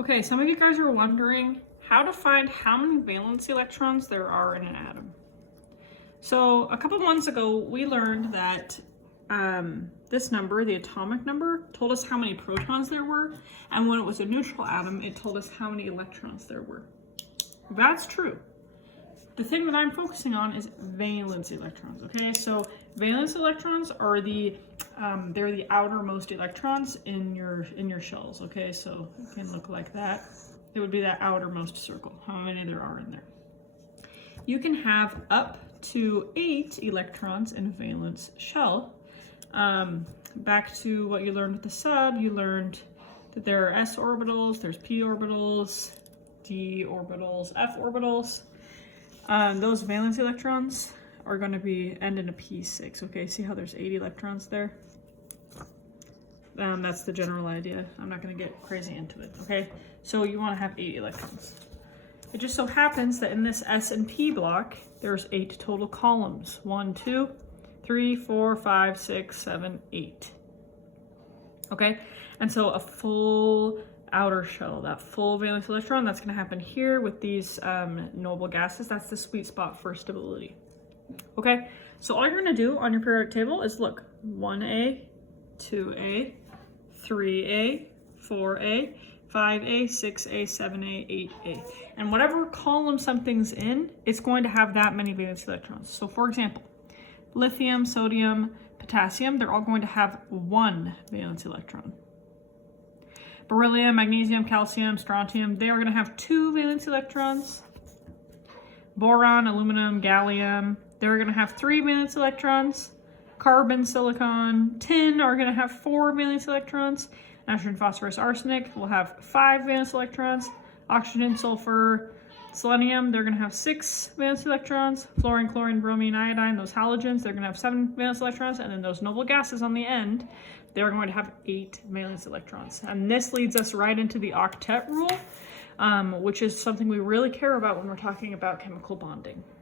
Okay, some of you guys are wondering how to find how many valence electrons there are in an atom. So a couple months ago, we learned that this number, the atomic number, told us how many protons there were, and when it was a neutral atom, it told us how many electrons there were. That's true. The thing that I'm focusing on is valence electrons, okay? So valence electrons are they're the outermost electrons in your shells, okay? So it can look like that. It would be that outermost circle, how many there are in there. You can have up to 8 electrons in a valence shell. Back to what you learned with the sub, you learned that there are s orbitals, there's p orbitals, d orbitals, f orbitals. Those valence electrons are going to end in a p6. Okay, see how there's 8 electrons there? That's the general idea. I'm not going to get crazy into it. Okay, so you want to have 8 electrons. It just so happens that in this S and P block, there's 8 total columns. 1, 2, 3, 4, 5, 6, 7, 8. Okay, and so a full outer shell, that full valence electron, that's going to happen here with these noble gases. That's the sweet spot for stability. Okay, so all you're going to do on your periodic table is look 1A, 2A, 3A, 4A, 5A, 6A, 7A, 8A. And whatever column something's in, it's going to have that many valence electrons. So for example, lithium, sodium, potassium, they're all going to have 1 valence electron. Beryllium, magnesium, calcium, strontium, they are going to have 2 valence electrons. Boron, aluminum, gallium, they're going to have 3 valence electrons. Carbon, silicon, tin are going to have 4 valence electrons. Nitrogen, phosphorus, arsenic will have 5 valence electrons. Oxygen, sulfur, selenium, they're going to have 6 valence electrons. Fluorine, chlorine, bromine, iodine, those halogens, they're going to have 7 valence electrons. And then those noble gases on the end, they're going to have 8 valence electrons. And this leads us right into the octet rule, which is something we really care about when we're talking about chemical bonding.